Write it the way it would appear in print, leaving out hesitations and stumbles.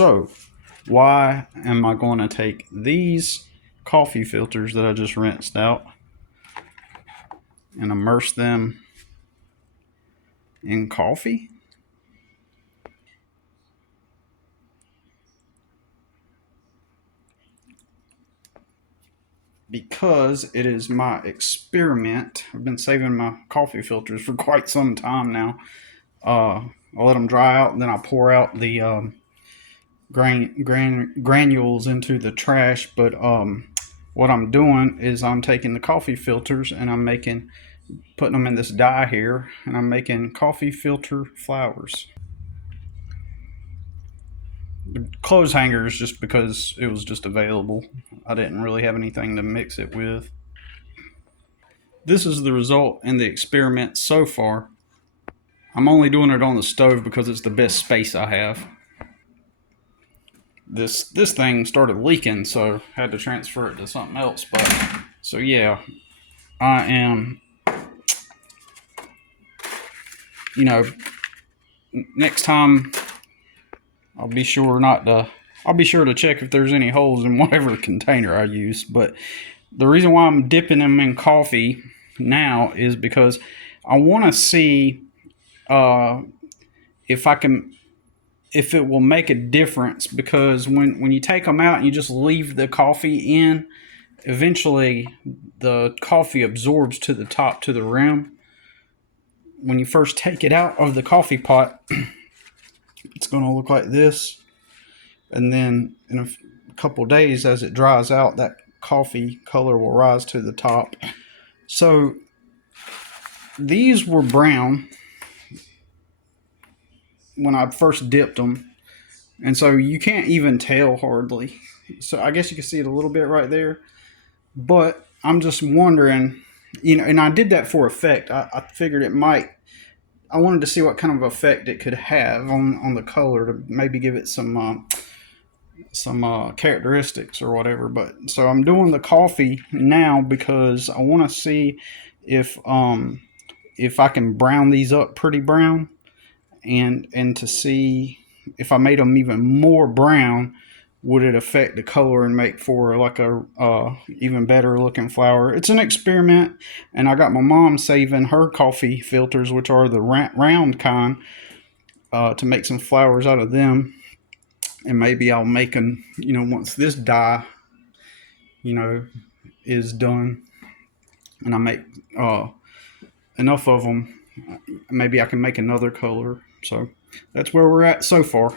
So, why am I going to take these coffee filters that I just rinsed out and immerse them in coffee? Because it is my experiment. I've been saving my coffee filters for quite some time now. I let them dry out, and then I pour out the granules into the trash. But what I'm doing is I'm taking the coffee filters and I'm putting them in this dye here, and I'm making coffee filter flowers. The clothes hangers just because it was just available. I didn't really have anything to mix it with. This is the result in the experiment so far. I'm only doing it on the stove because it's the best space I have. This thing started leaking, so I had to transfer it to something else. But so yeah, I am. Next time I'll be sure not to. I'll be sure to check if there's any holes in whatever container I use. But the reason why I'm dipping them in coffee now is because I want to see if I can, if it will make a difference. Because when you take them out and you just leave the coffee in, eventually the coffee absorbs to the top, to the rim. When you first take it out of the coffee pot, it's going to look like this. And then in a couple days, as it dries out, that coffee color will rise to the top. So these were brown when I first dipped them, and so you can't even tell hardly. So I guess you can see it a little bit right there. But I'm just wondering, and I did that for effect. I figured it might. I wanted to see what kind of effect it could have on the color to maybe give it some characteristics or whatever. But so I'm doing the coffee now because I want to see if I can brown these up pretty brown, and to see if I made them even more brown, would it affect the color and make for like a even better looking flower. It's an experiment, and I got my mom saving her coffee filters, which are the round kind, to make some flowers out of them. And maybe I'll make them, once this dye, is done, and I make enough of them, maybe I can make another color. So that's where we're at so far.